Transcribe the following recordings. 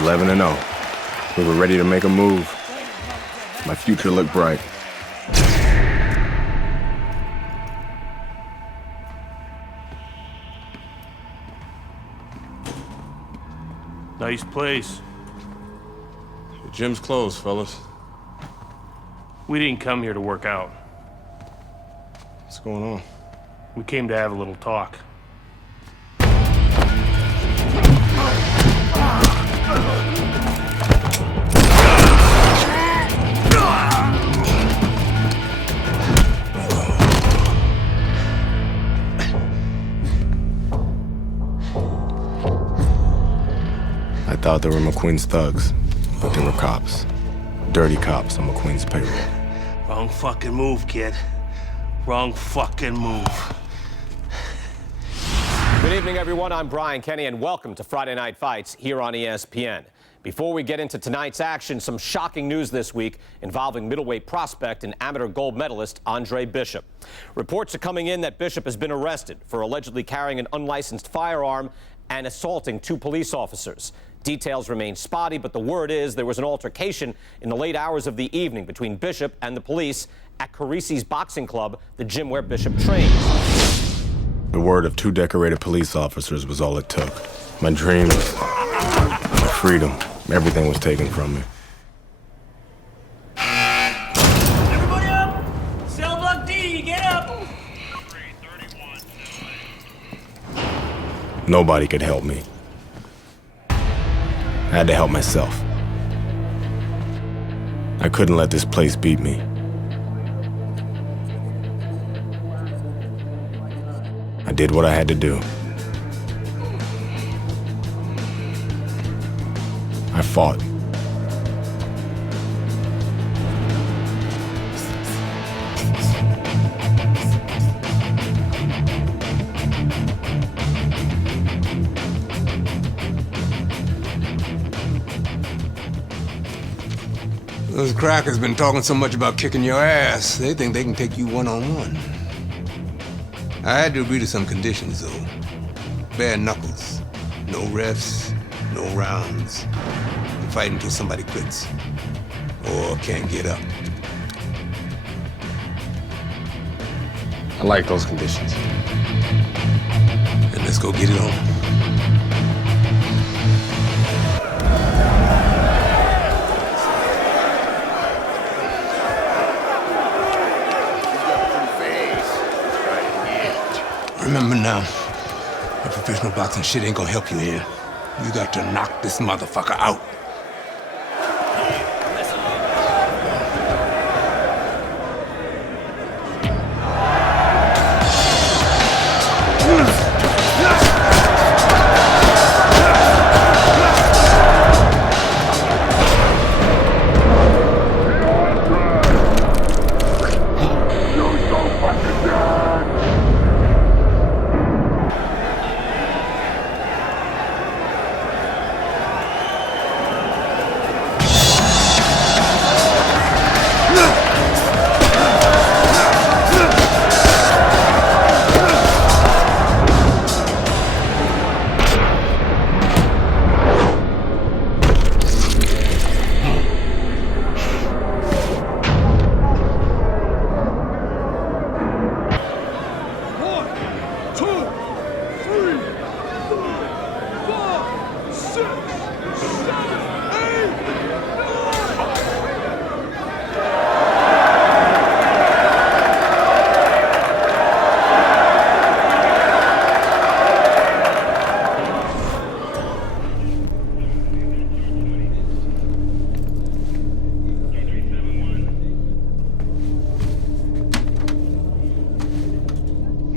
11-0. We were ready to make a move. My future looked bright. Nice place. The gym's closed, fellas. We didn't come here to work out. What's going on? We came to have a little talk. I thought they were McQueen's thugs, but they were cops. Dirty cops on McQueen's payroll. Wrong fucking move, kid. Wrong fucking move. Good evening, everyone. I'm Brian Kenny, and welcome to Friday Night Fights here on ESPN. Before we get into tonight's action, some shocking news this week involving middleweight prospect and amateur gold medalist Andre Bishop. Reports are coming in that Bishop has been arrested for allegedly carrying an unlicensed firearm and assaulting 2 police officers. Details remain spotty, but the word is there was an altercation in the late hours of the evening between Bishop and the police at Carisi's Boxing Club, the gym where Bishop trains. The word of 2 decorated police officers was all it took. My dreams, my freedom, everything was taken from me. Everybody up! Cell block D, get up! Nobody could help me. I had to help myself. I couldn't let this place beat me. I did what I had to do. I fought. Those crackers been talking so much about kicking your ass, they think they can take you one-on-one. I had to agree to some conditions, though. Bare knuckles. No refs, no rounds. You fight until somebody quits. Or can't get up. I like those conditions. Then let's go get it on. Remember now, that professional boxing shit ain't gonna help you here. You got to knock this motherfucker out.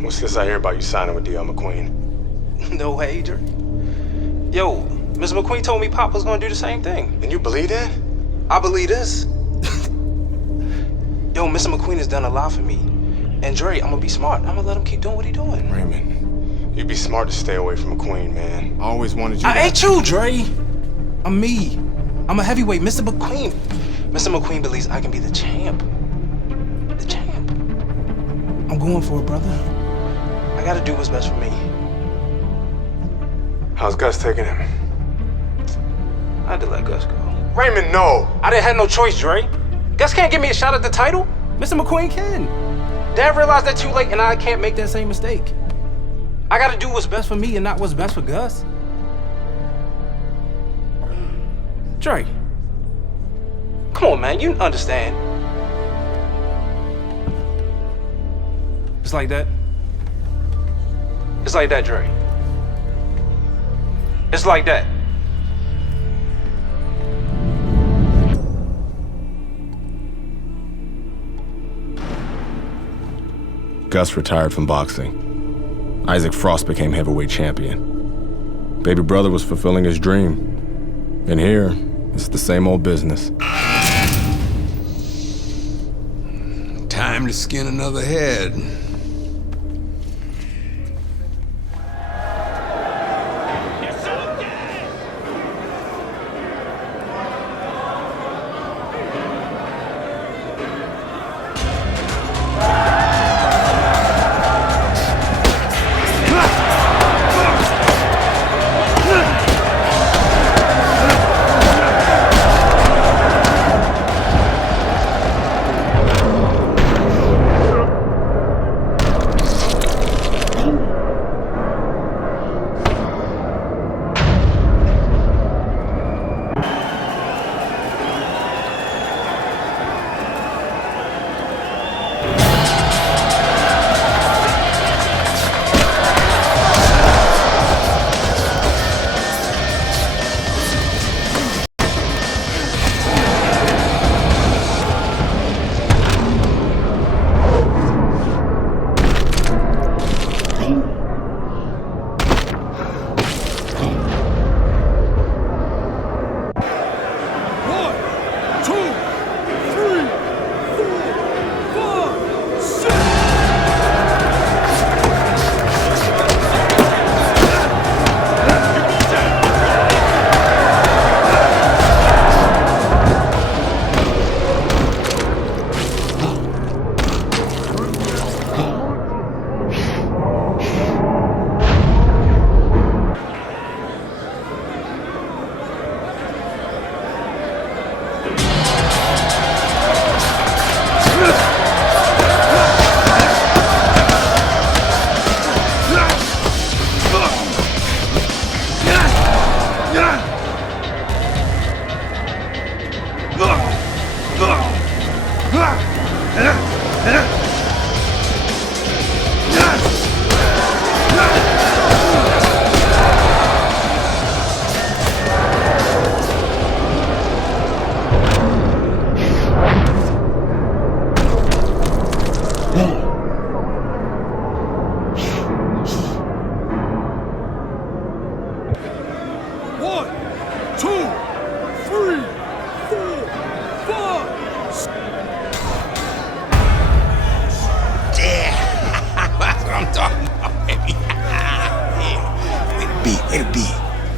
What's this I hear about you signing with D.L. McQueen? No way, Adrian. Yo, Mr. McQueen told me Pop was gonna do the same thing. And you believe that? I believe this. Yo, Mr. McQueen has done a lot for me. And Dre, I'm gonna be smart. I'm gonna let him keep doing what he's doing. Raymond, you'd be smart to stay away from McQueen, man. I always wanted you I ain't you, Dre. I'm me. I'm a heavyweight, Mr. McQueen. Mr. McQueen believes I can be the champ. The champ. I'm going for it, brother. I gotta do what's best for me. How's Gus taking him? I had to let Gus go. Raymond, no. I didn't have no choice, Dre. Gus can't give me a shot at the title. Mr. McQueen can. Dad realized that too late, and I can't make that same mistake. I gotta do what's best for me and not what's best for Gus. Dre. Come on, man, you understand. It's like that. It's like that, Dre. It's like that. Gus retired from boxing. Isaac Frost became heavyweight champion. Baby brother was fulfilling his dream. And here, it's the same old business. Time to skin another head.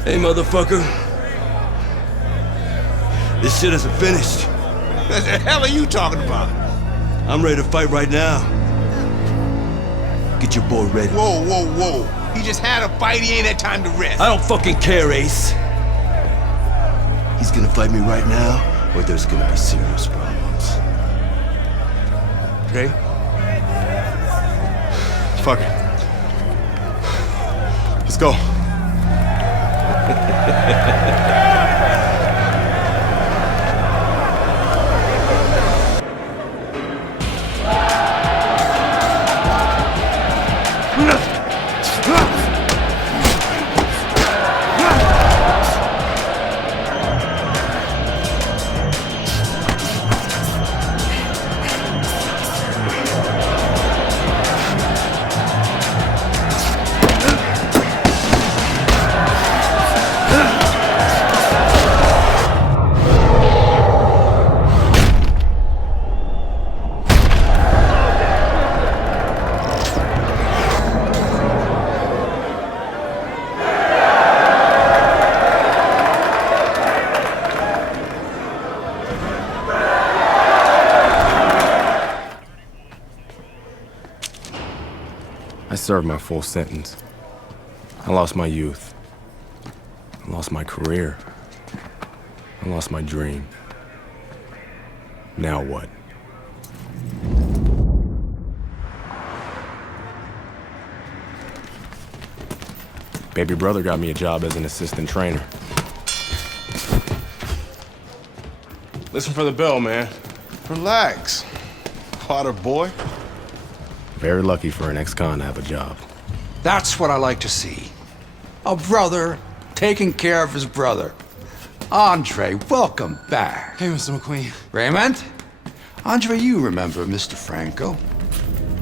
Hey, motherfucker. This shit isn't finished. What the hell are you talking about? I'm ready to fight right now. Get your boy ready. Whoa, whoa, whoa. He just had a fight, he ain't had time to rest. I don't fucking care, Ace. He's gonna fight me right now, or there's gonna be serious problems. Okay? Fuck it. Let's go. I served my full sentence. I lost my youth. I lost my career. I lost my dream. Now what? Baby brother got me a job as an assistant trainer. Listen for the bell, man. Relax. Potter boy. Very lucky for an ex-con to have a job. That's what I like to see. A brother taking care of his brother. Andre, welcome back. Hey, Mr. McQueen. Raymond? Andre, you remember Mr. Franco.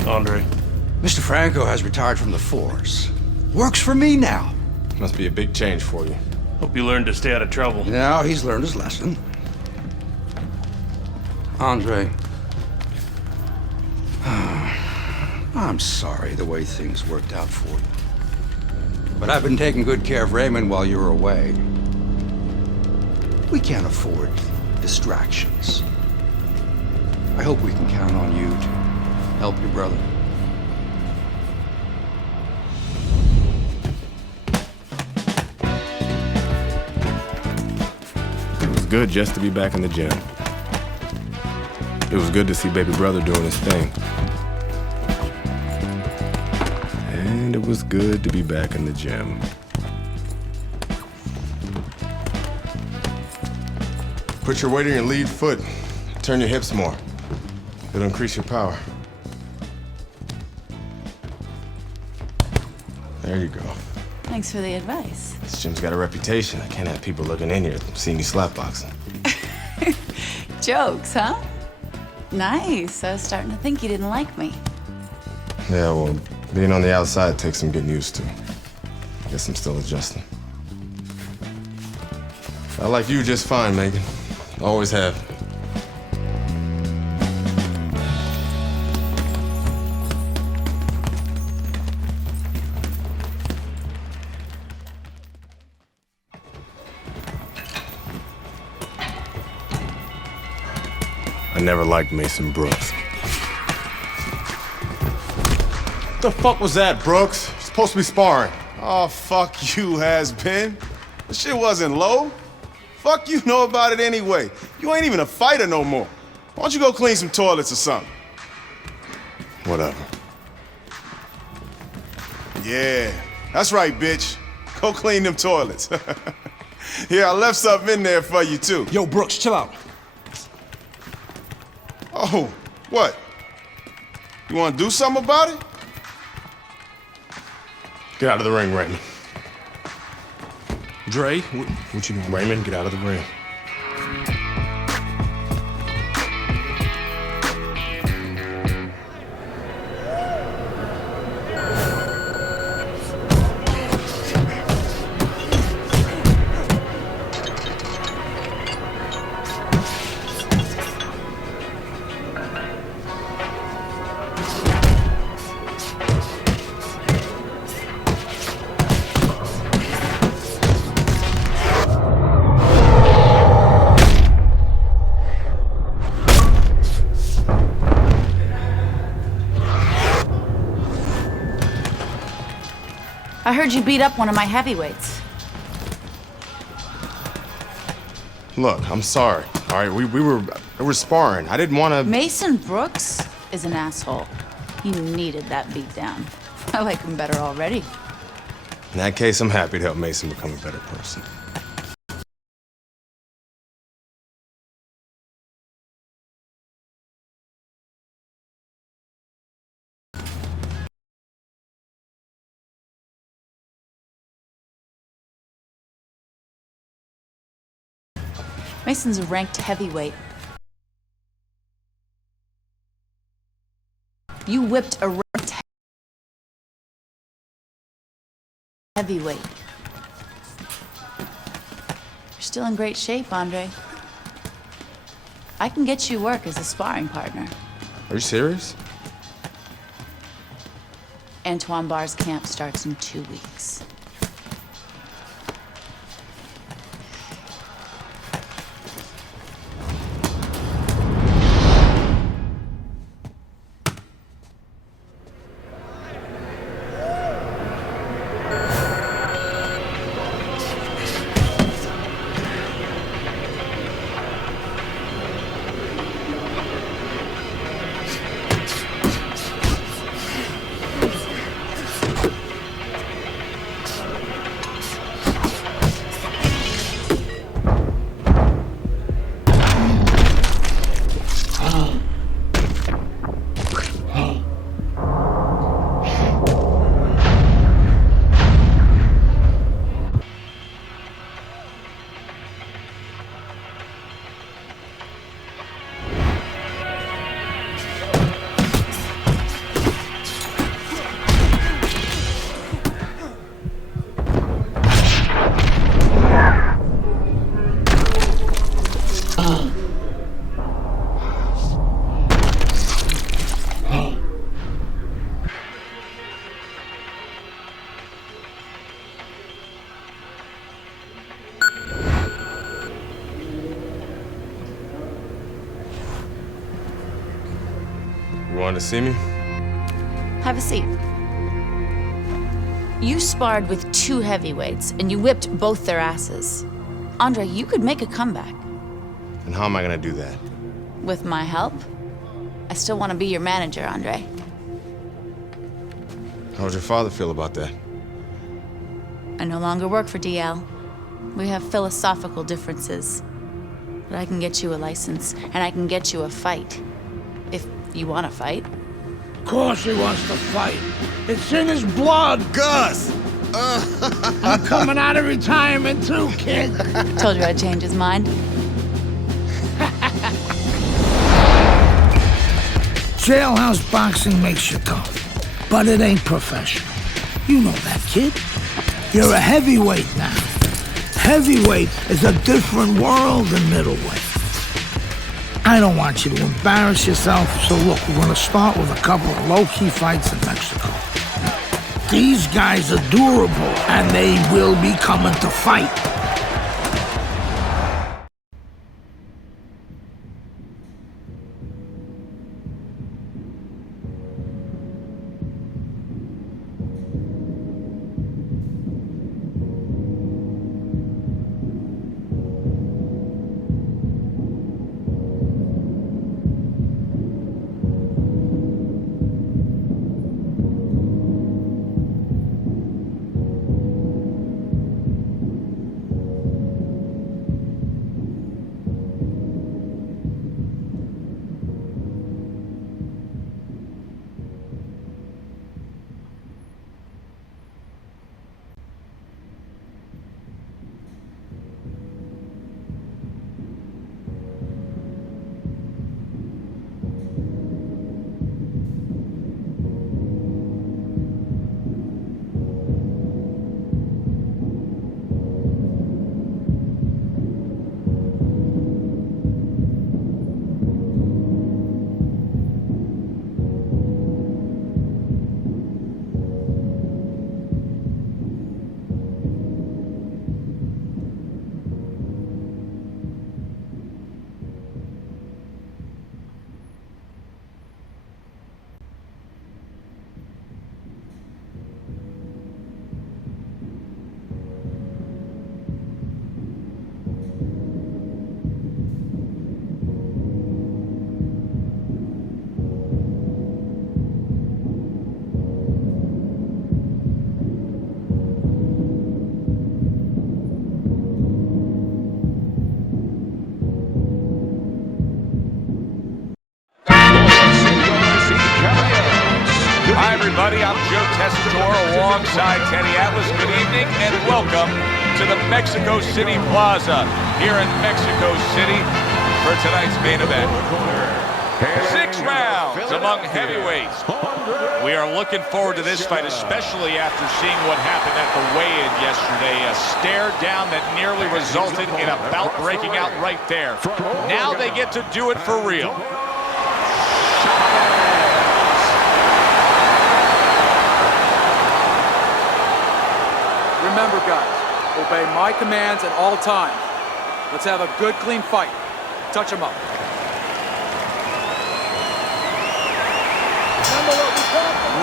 Andre. Mr. Franco has retired from the force. Works for me now. Must be a big change for you. Hope you learned to stay out of trouble. Now he's learned his lesson. Andre, I'm sorry the way things worked out for you. But I've been taking good care of Raymond while you were away. We can't afford distractions. I hope we can count on you to help your brother. It was good just to be back in the gym. It was good to see baby brother doing his thing. And it was good to be back in the gym. Put your weight on your lead foot. Turn your hips more. It'll increase your power. There you go. Thanks for the advice. This gym's got a reputation. I can't have people looking in here seeing you slapboxing. Jokes, huh? Nice. I was starting to think you didn't like me. Yeah, well, being on the outside takes some getting used to. Guess I'm still adjusting. I like you just fine, Megan. Always have. I never liked Mason Brooks. What the fuck was that, Brooks? You're supposed to be sparring. Oh, fuck you, has-been. This shit wasn't low. Fuck you know about it anyway. You ain't even a fighter no more. Why don't you go clean some toilets or something? Whatever. Yeah, that's right, bitch. Go clean them toilets. Here, I left something in there for you, too. Yo, Brooks, chill out. Oh, what? You want to do something about it? Get out of the ring, Raymond. Dre, what you mean? Raymond, get out of the ring. I heard you beat up one of my heavyweights. Look, I'm sorry. All right, we were sparring. I didn't want to. Mason Brooks is an asshole. He needed that beat down. I like him better already. In that case, I'm happy to help Mason become a better person. Mason's a ranked heavyweight. You whipped a ranked heavyweight. You're still in great shape, Andre. I can get you work as a sparring partner. Are you serious? Antoine Barr's camp starts in 2 weeks. wanted to see me? Have a seat. You sparred with 2 heavyweights, and you whipped both their asses. Andre, you could make a comeback. And how am I gonna do that? With my help? I still want to be your manager, Andre. How would your father feel about that? I no longer work for DL. We have philosophical differences. But I can get you a license, and I can get you a fight. If you want to fight. Of course he wants to fight. It's in his blood. Gus! I'm coming out of retirement too, kid. Told you I'd change his mind. Jailhouse boxing makes you tough, but it ain't professional. You know that, kid. You're a heavyweight now. Heavyweight is a different world than middleweight. I don't want you to embarrass yourself, so look, we're gonna start with a couple of low-key fights in Mexico. These guys are durable, and they will be coming to fight. Hi, everybody. I'm Joe Tessitore alongside Teddy Atlas. Good evening and welcome to the Mexico City Plaza here in Mexico City for tonight's main event. 6 rounds among heavyweights. We are looking forward to this fight, especially after seeing what happened at the weigh-in yesterday. A stare down that nearly resulted in a bout breaking out right there. Now they get to do it for real. Remember, guys, obey my commands at all times. Let's have a good, clean fight. Touch him up.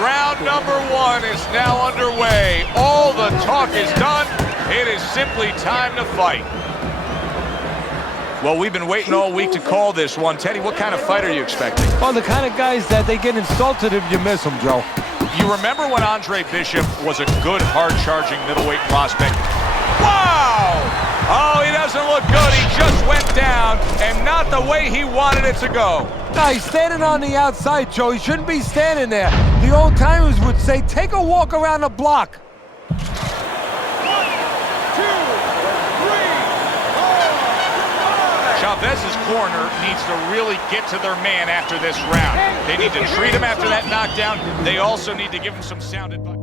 Round number 1 is now underway. All the talk is done. It is simply time to fight. Well, we've been waiting all week to call this one. Teddy, what kind of fight are you expecting? Well, the kind of guys that they get insulted if you miss them, Joe. You remember when Andre Bishop was a good, hard-charging middleweight prospect? Wow! Oh, he doesn't look good. He just went down, and not the way he wanted it to go. No, he's standing on the outside, Joe. He shouldn't be standing there. The old-timers would say, take a walk around the block. 1, 2, 3, 4. Chavez's corner needs to really get to their man after this round. They need to treat him after that knockdown. They also need to give him some sound advice.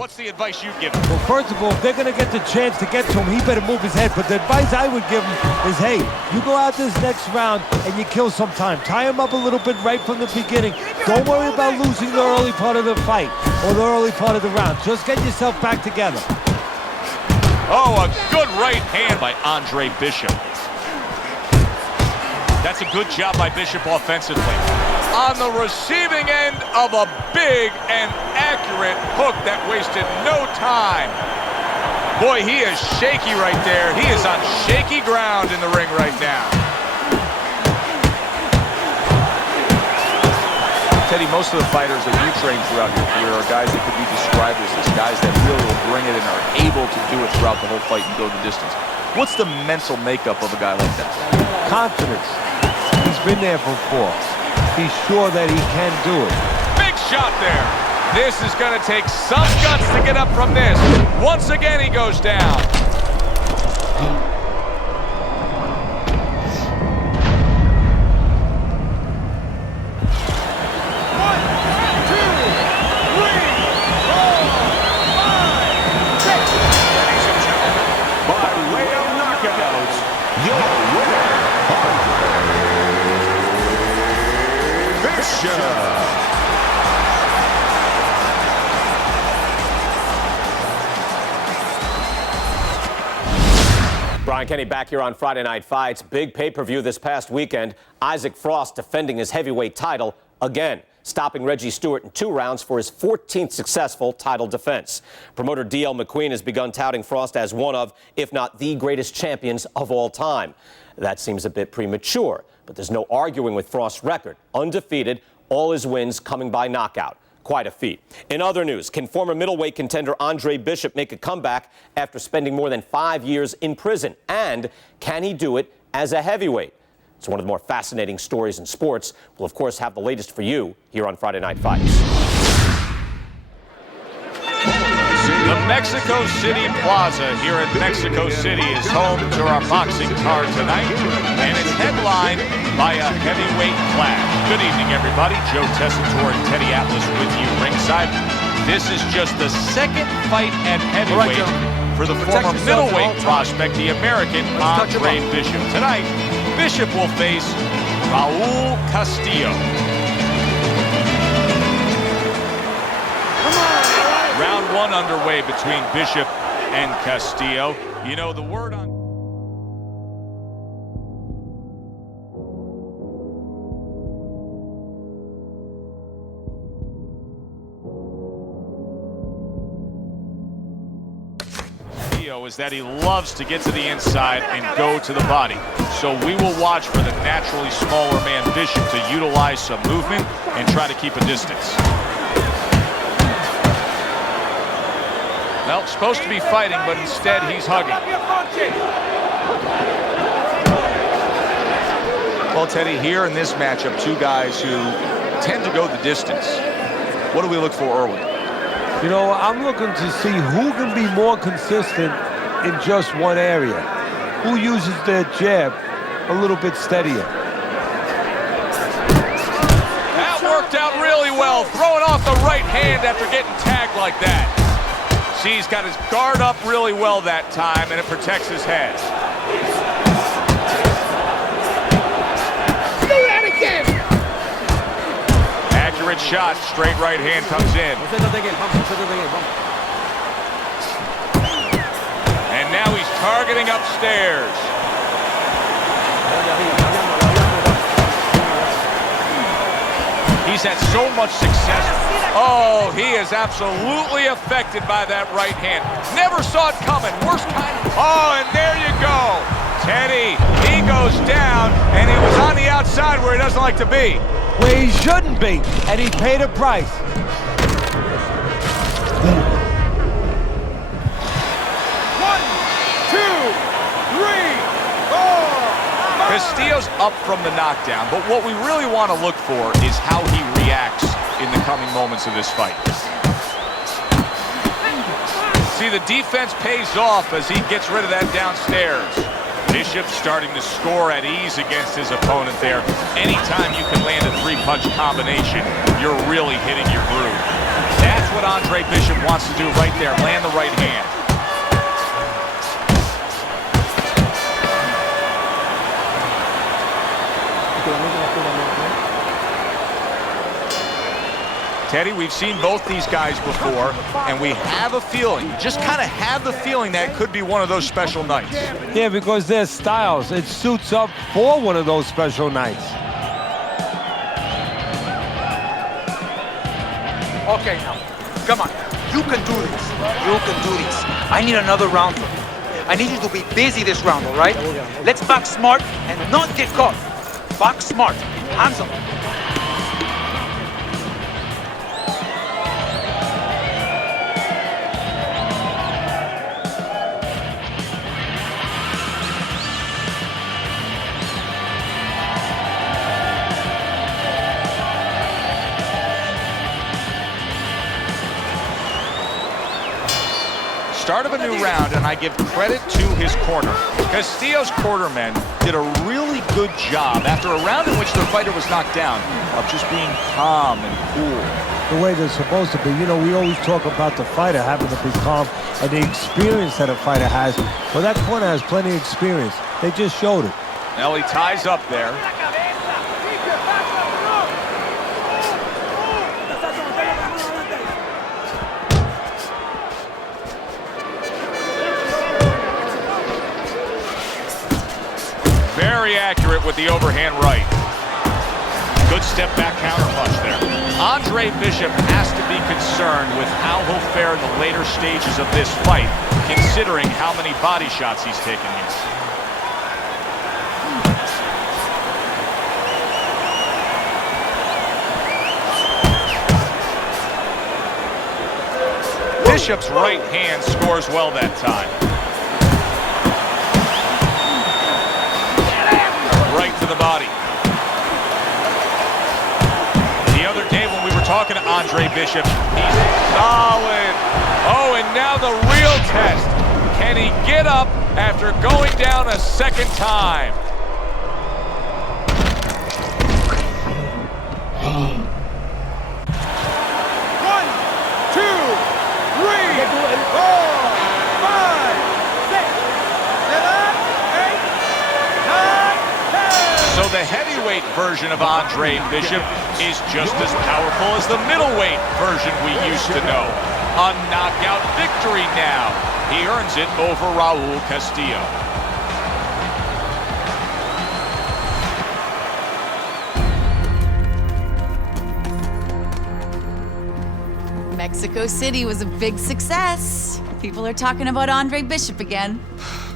what's the advice you give him? Well, first of all, if they're going to get the chance to get to him, he better move his head. But the advice I would give him is, hey, you go out this next round and you kill some time. Tie him up a little bit right from the beginning. Don't worry about losing the early part of the fight or the early part of the round. Just get yourself back together. Oh, a good right hand by Andre Bishop. That's a good job by Bishop offensively. On the receiving end of a big and accurate hook that wasted no time. Boy, he is shaky right there. He is on shaky ground in the ring right now. Teddy, most of the fighters that you train throughout your career are guys that could be described as guys that really will bring it and are able to do it throughout the whole fight and go the distance. What's the mental makeup of a guy like that? Confidence. He's been there before. He's sure that he can do it. Big shot there. This is going to take some guts to get up from this. Once again, he goes down. Brian Kenny back here on Friday Night Fights. Big pay-per-view this past weekend. Isaac Frost defending his heavyweight title again, stopping Reggie Stewart in 2 rounds for his 14th successful title defense. Promoter D.L. McQueen has begun touting Frost as one of, if not the greatest champions of all time. That seems a bit premature, but there's no arguing with Frost's record. Undefeated, all his wins coming by knockout. Quite a feat. In other news, can former middleweight contender Andre Bishop make a comeback after spending more than 5 years in prison? And can he do it as a heavyweight? It's one of the more fascinating stories in sports. We'll, of course, have the latest for you here on Friday Night Fights. The Mexico City Plaza here in Mexico City is home to our boxing card tonight, and it's headlined by a heavyweight clash. Good evening, everybody. Joe Tessitore and Teddy Atlas with you ringside. This is just the second fight at heavyweight for the former middleweight prospect, the American Andre Bishop. Tonight, Bishop will face Raul Castillo. Round 1 underway between Bishop and Castillo. You know, the word on... is that he loves to get to the inside and go to the body. So we will watch for the naturally smaller man Bishop to utilize some movement and try to keep a distance. Well, supposed to be fighting, but instead he's hugging. Well, Teddy, here in this matchup, 2 guys who tend to go the distance. What do we look for early? You know, I'm looking to see who can be more consistent in just one area. Who uses their jab a little bit steadier. That worked out really well, throwing off the right hand after getting tagged like that. See, he's got his guard up really well that time, and it protects his head. Do that again! Accurate shot, straight right hand comes in. And now he's targeting upstairs. He's had so much success. Oh, he is absolutely affected by that right hand. Never saw it coming. Worst kind. Oh, and there you go. Teddy, he goes down, and he was on the outside where he doesn't like to be. Where he shouldn't be, and he paid a price. Castillo's up from the knockdown, but what we really want to look for is how he reacts in the coming moments of this fight. See, the defense pays off as he gets rid of that downstairs. Bishop starting to score at ease against his opponent there. Anytime you can land a 3-punch combination, you're really hitting your groove. That's That's what Andre Bishop wants to do right there, land the right hand. Teddy, we've seen both these guys before, and we have a feeling, just kind of have the feeling that could be one of those special nights. Yeah, because their styles, it suits up for one of those special nights. Okay, now, come on. You can do this. You can do this. I need another round from you. I need you to be busy this round, all right? Let's box smart and not get caught. Box smart. Hands up. Start of a new round, and I give credit to his corner. Castillo's cornermen did a really good job after a round in which the fighter was knocked down of just being calm and cool. The way they're supposed to be. You know, we always talk about the fighter having to be calm and the experience that a fighter has. Well, that corner has plenty of experience. They just showed it. Now he ties up there. Very accurate with the overhand right. Good step back counter punch there. Andre Bishop has to be concerned with how he'll fare in the later stages of this fight, considering how many body shots he's taken here. Bishop's right hand scores well that time. Right to the body. The other day when we were talking to Andre Bishop, he's solid. Oh, and now the real test. Can he get up after going down a second time? So the heavyweight version of Andre Bishop is just as powerful as the middleweight version we used to know. A knockout victory now. He earns it over Raul Castillo. Mexico City was a big success. People are talking about Andre Bishop again.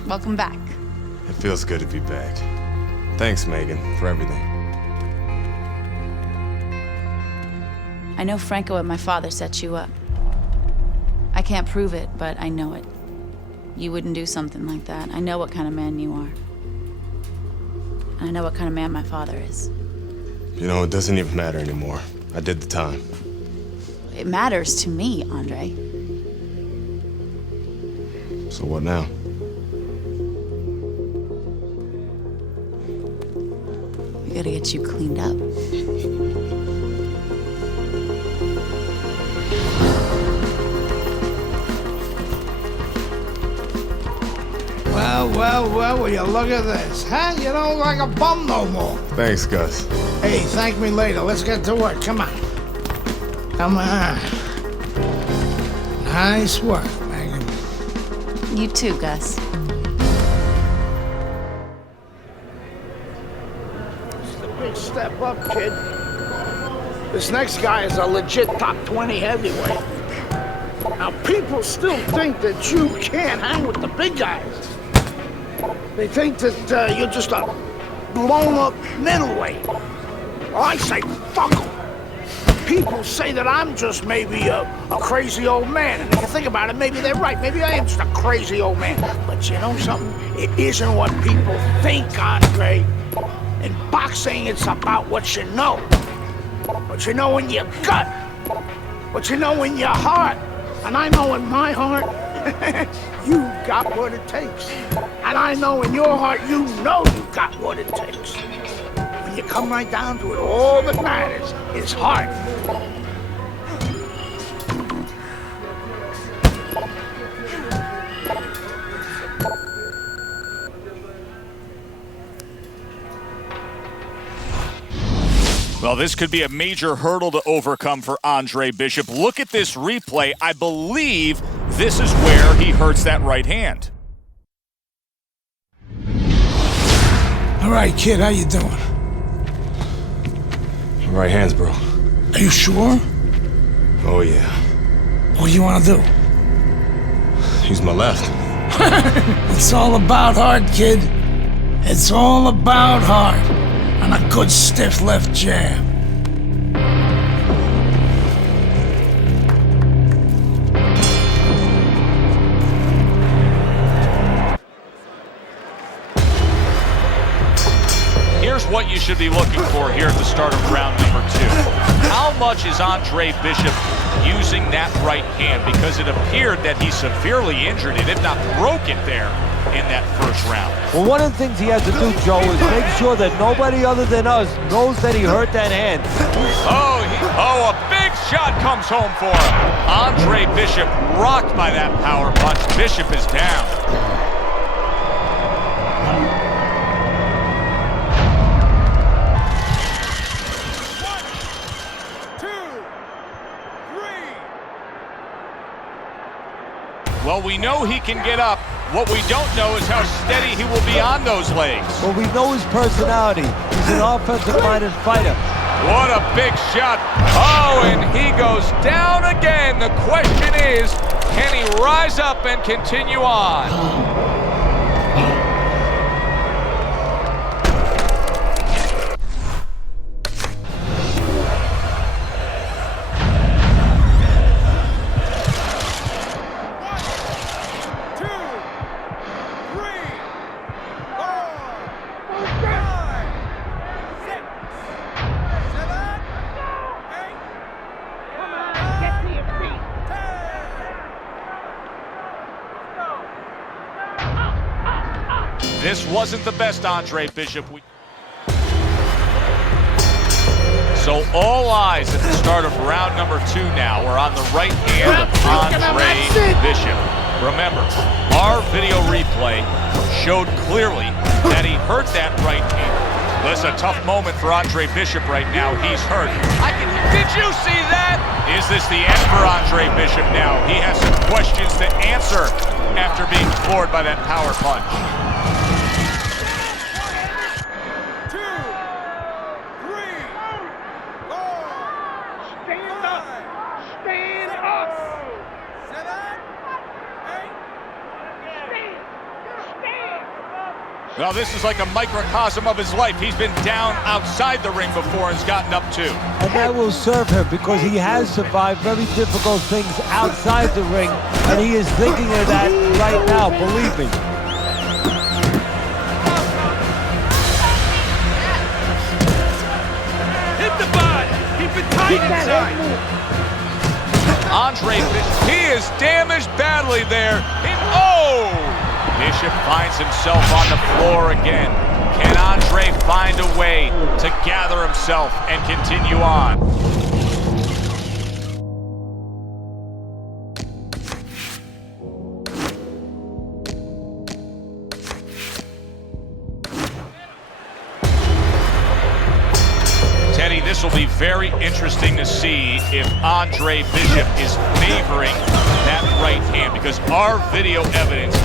Welcome back. It feels good to be back. Thanks, Megan, for everything. I know Franco and my father set you up. I can't prove it, but I know it. You wouldn't do something like that. I know what kind of man you are. And I know what kind of man my father is. You know, it doesn't even matter anymore. I did the time. It matters to me, Andre. So what now? We gotta get you cleaned up. Well, will you look at this, huh? You don't look like a bum no more. Thanks, Gus. Hey, thank me later. Let's get to work. Come on. Come on. Nice work, Megan. You too, Gus. It's a big step up, kid. This next guy is a legit top 20 heavyweight. Now, people still think that you can't hang with the big guys. They think that you're just a blown-up middleweight. Well, I say, fuck them. People say that I'm just maybe a crazy old man. And if you think about it, maybe they're right. Maybe I am just a crazy old man. But you know something? It isn't what people think, Andre. In boxing, it's about what you know. What you know in your gut. What you know in your heart. And I know in my heart, you got what it takes. And I know in your heart, you know you got what it takes. When you come right down to it, all that matters is heart. Well, this could be a major hurdle to overcome for Andre Bishop. Look at this replay. I believe this is where he hurts that right hand. All right, kid, how you doing? Right hand's bro. Are you sure? Oh, yeah. What do you want to do? Use my left. It's all about heart, kid. It's all about heart. And a good stiff left jab. Here's what you should be looking for here at the start of round number 2. How much is Andre Bishop using that right hand? Because it appeared that he severely injured it, if not broke it there in that first round. Well, one of the things he has to do, Joe, is make sure that nobody other than us knows that he hurt that hand. Oh, a big shot comes home for him. Andre Bishop rocked by that power punch. Bishop is down. Well, we know he can get up. What we don't know is how steady he will be on those legs. Well, we know his personality. He's an offensive-minded fighter. What a big shot. Oh, and he goes down again. The question is, can he rise up and continue on? This wasn't the best Andre Bishop. So all eyes at the start of round number 2 now. We're on the right hand of Andre Bishop. Remember, our video replay showed clearly that he hurt that right hand. That's a tough moment for Andre Bishop right now. He's hurt. Did you see that? Is this the end for Andre Bishop now? He has some questions to answer after being floored by that power punch. Well, this is like a microcosm of his life. He's been down outside the ring before and has gotten up too. And that will serve him because he has survived very difficult things outside the ring, and he is thinking of that right now, believe me. Hit the body. Keep it tight inside. Andre Bishop, he is damaged badly there. Bishop finds himself on the floor again. Can Andre find a way to gather himself and continue on? Teddy, this will be very interesting to see if Andre Bishop is favoring that right hand, because our video evidence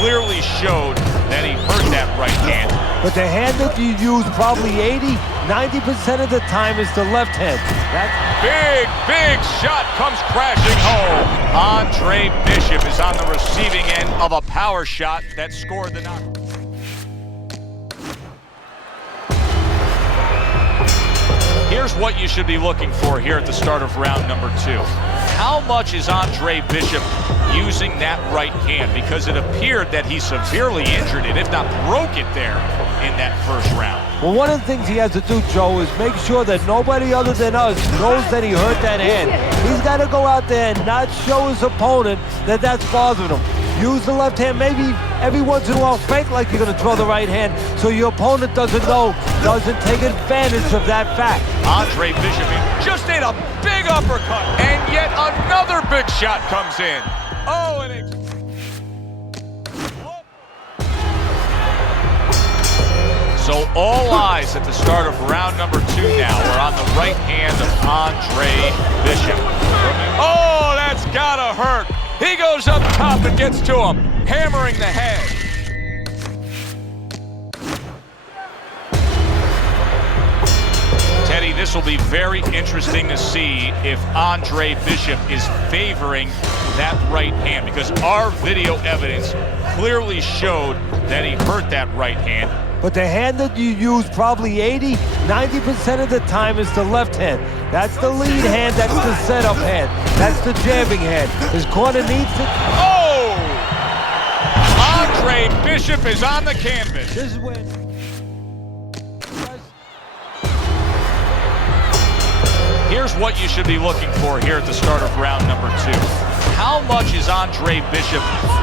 clearly showed that he hurt that right hand. But the hand that you use probably 90% of the time is the left hand. That big shot comes crashing home. Andre Bishop is on the receiving end of a power shot that scored the knockout. Here's what you should be looking for here at the start of round number 2. How much is Andre Bishop using that right hand? Because it appeared that he severely injured it, if not broke it there in that first round. Well, one of the things he has to do, Joe, is make sure that nobody other than us knows that he hurt that hand. He's got to go out there and not show his opponent that that's bothering him. Use the left hand, maybe every once in a while fake like you're going to throw the right hand so your opponent doesn't take advantage of that fact. Andre Bishop just ate a big uppercut, and yet another big shot comes in. Oh, and so all eyes at the start of round number 2 now. We're on the right hand of Andre Bishop. Oh, that's gotta hurt. He goes up top and gets to him, hammering the head. Teddy, this will be very interesting to see if Andre Bishop is favoring that right hand, because our video evidence clearly showed that he hurt that right hand. But the hand that you use probably 90% of the time is the left hand. That's the lead hand, that's the setup hand. That's the jabbing hand. His corner needs to... Oh! Andre Bishop is on the canvas. This is when... Here's what you should be looking for here at the start of round number 2. How much is Andre Bishop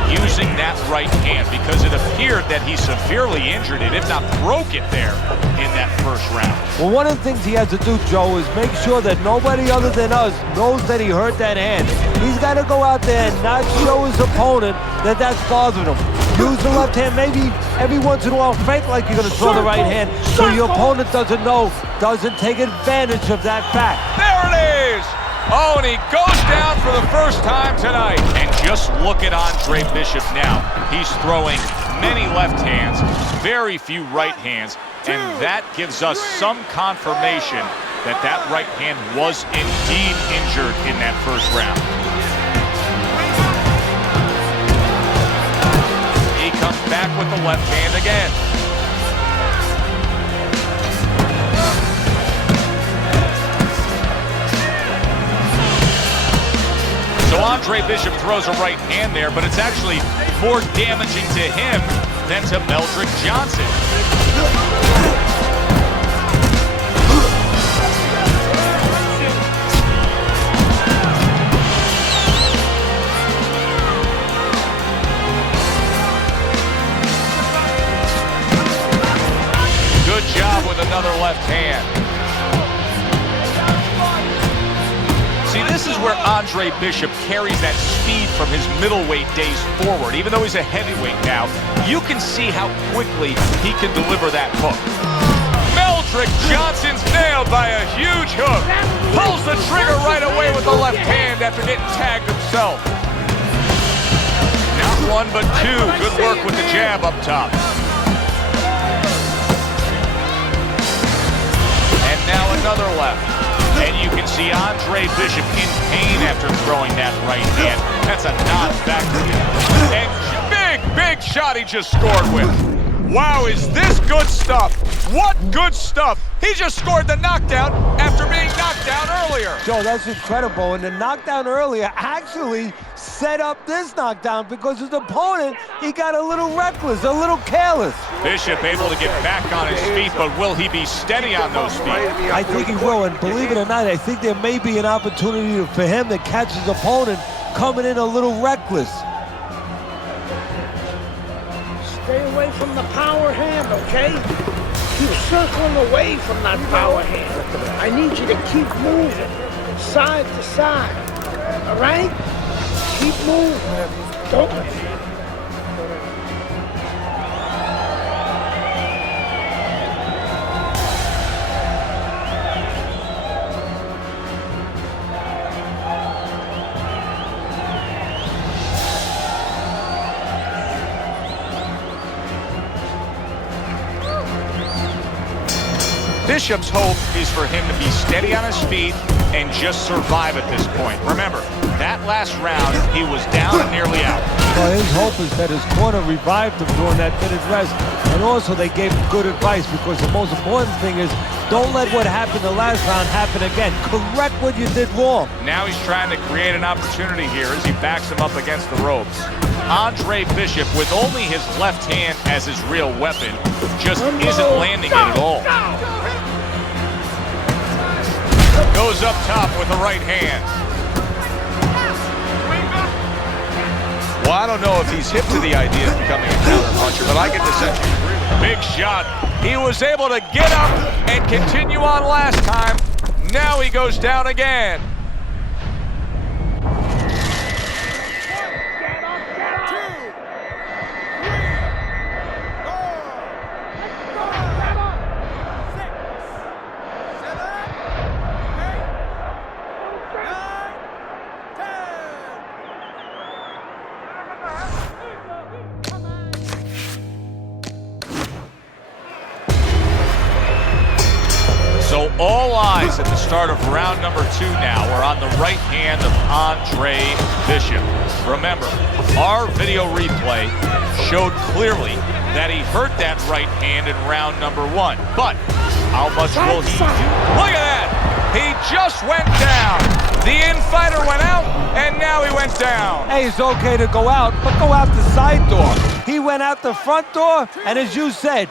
using that right hand? Because it appeared that he severely injured it, if not broke it there in that first round. Well, one of the things he has to do, Joe, is make sure that nobody other than us knows that he hurt that hand. He's got to go out there and not show his opponent that that's bothering him. Use the left hand, maybe every once in a while fake like you're going to throw the right hand, so your opponent doesn't know, doesn't take advantage of that fact. There it is! Oh, and he goes down for the first time tonight. And just look at Andre Bishop now. He's throwing many left hands, very few right hands, and that gives us some confirmation that that right hand was indeed injured in that first round. He comes back with the left hand again. So Andre Bishop throws a right hand there, but it's actually more damaging to him than to Meldrick Johnson. Good job with another left hand. See, this is where Andre Bishop carries that speed from his middleweight days forward. Even though he's a heavyweight now, you can see how quickly he can deliver that hook. Meldrick Johnson's nailed by a huge hook. Pulls the trigger right away with the left hand after getting tagged himself. Not one, but two. Good work with the jab up top. And now another left. And you can see Andre Bishop in pain after throwing that right hand. That's a nod back to him. And big shot he just scored with. Wow, is this good stuff? What good stuff? He just scored the knockdown after being knocked down earlier. Joe, that's incredible. And the knockdown earlier actually set up this knockdown because his opponent, he got a little reckless, a little careless. Bishop able to get back on his feet, but will he be steady on those feet? I think he will, and believe it or not, I think there may be an opportunity for him to catch his opponent coming in a little reckless. Stay away from the power hand, okay? Keep circling away from that power hand. I need you to keep moving, side to side, all right? Keep moving. Don't. Bishop's hope is for him to be steady on his feet and just survive at this point. Remember, that last round, he was down and nearly out. Well, his hope is that his corner revived him during that minute rest, and also they gave him good advice, because the most important thing is don't let what happened the last round happen again. Correct what you did wrong. Now he's trying to create an opportunity here as he backs him up against the ropes. Andre Bishop, with only his left hand as his real weapon, just isn't landing it at all. Goes up top with the right hand. Well, I don't know if he's hip to the idea of becoming a counter-puncher, but I get the sense he's really big shot. He was able to get up and continue on last time. Now he goes down again. eyes at the start of round number 2 now are on the right hand of Andre Bishop. Remember, our video replay showed clearly that he hurt that right hand in round number 1. But how much will he do? Look at that! He just went down. The in-fighter went out, and now he went down. Hey, it's okay to go out, but go out the side door. He went out the front door, and as you said,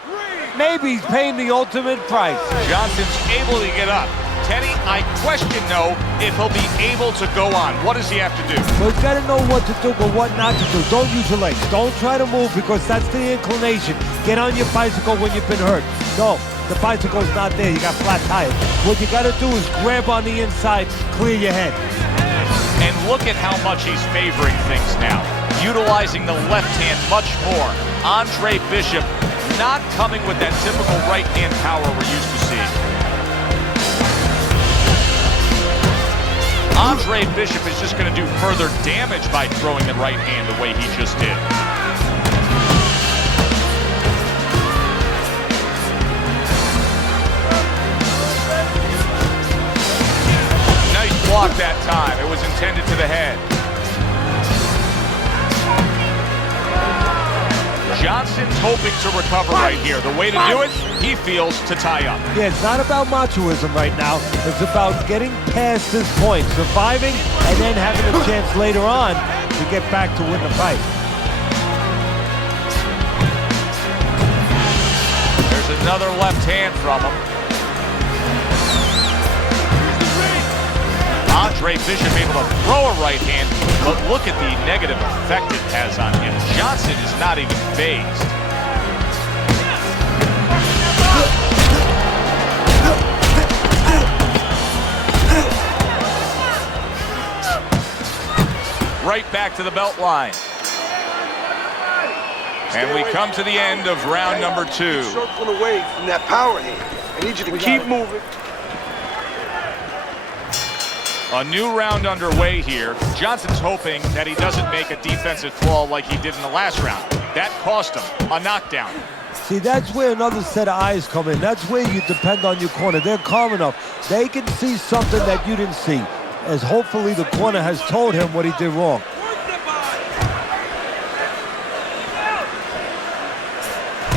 maybe he's paying the ultimate price. Johnson's able to get up. Teddy, I question, though, if he'll be able to go on. What does he have to do? Well, he's got to know what to do, but what not to do. Don't use your legs. Don't try to move because that's the inclination. Get on your bicycle when you've been hurt. No, the bicycle's not there. You got flat tires. What you got to do is grab on the inside, clear your head. And look at how much he's favoring things now, utilizing the left hand much more. Andre Bishop not coming with that typical right hand power we're used to seeing. Andre Bishop is just going to do further damage by throwing the right hand the way he just did. Nice block that time. It was intended to the head. Johnson's hoping to recover right here. The way to do it, he feels, to tie up. Yeah, it's not about machoism right now. It's about getting past this point, surviving, and then having a chance later on to get back to win the fight. There's another left hand from him. Andre Bishop able to throw a right hand, but look at the negative effect it has on him. Johnson is not even phased. Right back to the belt line. And we come to the end of round number 2. Circling away from that power hand. I need you to keep moving. A new round underway here. Johnson's hoping that he doesn't make a defensive flaw like he did in the last round. That cost him a knockdown. See, that's where another set of eyes come in. That's where you depend on your corner. They're calm enough. They can see something that you didn't see, as hopefully the corner has told him what he did wrong.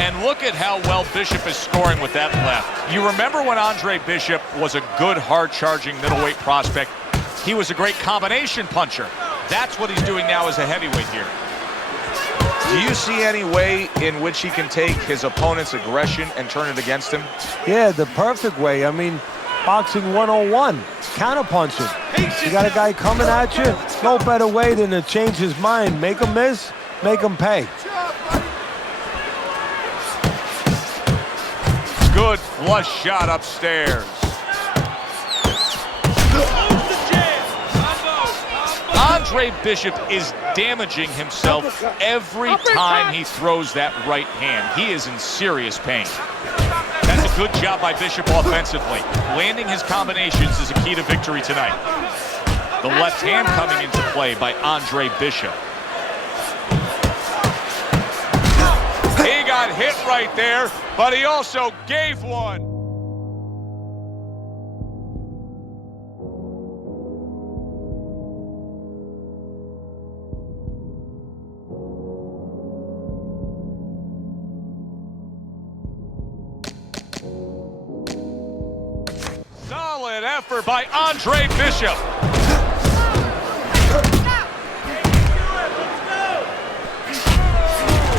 And look at how well Bishop is scoring with that left. You remember when Andre Bishop was a good, hard-charging middleweight prospect? He was a great combination puncher. That's what he's doing now as a heavyweight here. Do you see any way in which he can take his opponent's aggression and turn it against him? Yeah, the perfect way. I mean, boxing 101, counterpunching. You got a guy coming at you, no better way than to change his mind. Make him miss, make him pay. Good flush shot upstairs. Andre Bishop is damaging himself every time he throws that right hand. He is in serious pain. That's a good job by Bishop offensively. Landing his combinations is a key to victory tonight. The left hand coming into play by Andre Bishop. He got hit right there, but he also gave one. Solid effort by Andre Bishop.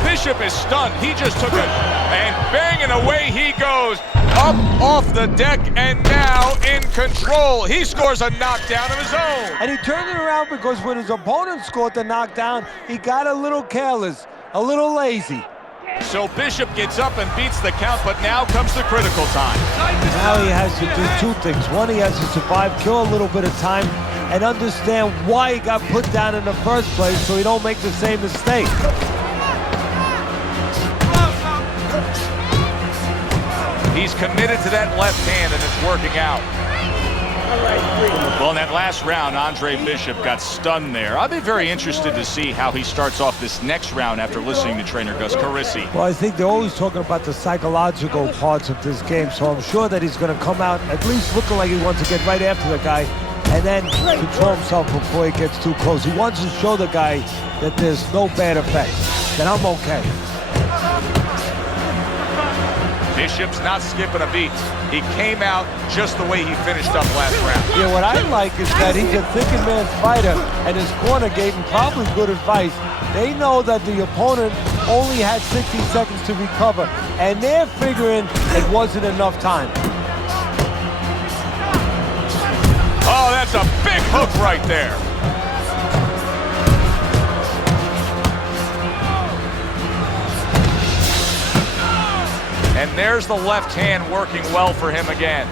Bishop is stunned. He just took it, and banging away he goes, up off the deck, and now in control. He scores a knockdown of his own. And he turned it around because when his opponent scored the knockdown, he got a little careless, a little lazy. So Bishop gets up and beats the count, but now comes the critical time. Now he has to do two things. One, he has to survive, kill a little bit of time, and understand why he got put down in the first place so he don't make the same mistake. He's committed to that left hand, and it's working out. Well, in that last round, Andre Bishop got stunned there. I'll be very interested to see how he starts off this next round after listening to trainer Gus Carisi. Well, I think they're always talking about the psychological parts of this game, so I'm sure that he's going to come out at least looking like he wants to get right after the guy and then control himself before he gets too close. He wants to show the guy that there's no bad effect, that I'm okay. Bishop's not skipping a beat. He came out just the way he finished up last round. Yeah, what I like is that he's a thinking man's fighter, and his corner gave him probably good advice. They know that the opponent only had 60 seconds to recover, and they're figuring it wasn't enough time. Oh, that's a big hook right there. And there's the left hand working well for him again.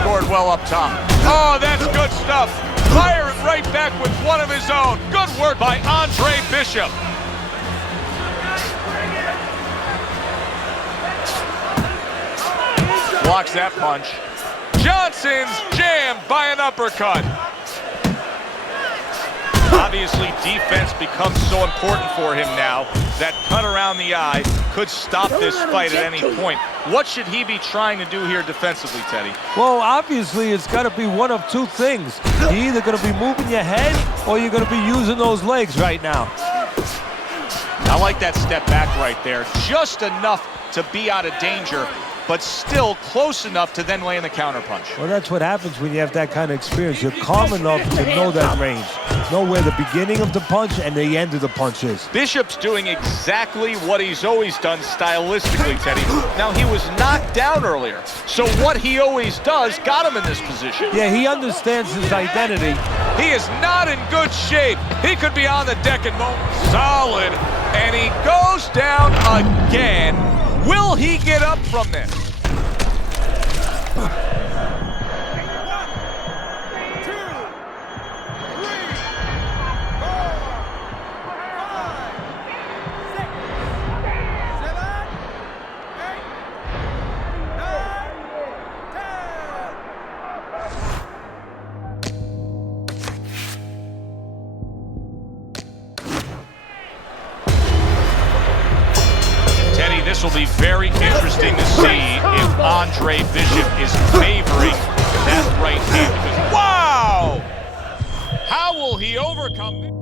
Scored well up top. Oh, that's good stuff. Firing right back with one of his own. Good work by Andre Bishop. Blocks that punch. Johnson's jammed by an uppercut. Obviously, defense becomes so important for him now. That cut around the eye could stop this fight at any point. What should he be trying to do here defensively, Teddy? Well, obviously, it's got to be one of two things. You're either going to be moving your head or you're going to be using those legs right now. I like that step back right there. Just enough to be out of danger, but still close enough to then lay in the counterpunch. Well, that's what happens when you have that kind of experience. You're calm enough to know that range. Know where the beginning of the punch and the end of the punch is. Bishop's doing exactly what he's always done stylistically, Teddy. Now, he was knocked down earlier, so what he always does got him in this position. Yeah, he understands his identity. He is not in good shape. He could be on the deck in moments. Solid, and he goes down again. Will he get up from this? This will be very interesting to see if Andre Bishop is favoring that right hand. Wow! How will he overcome this?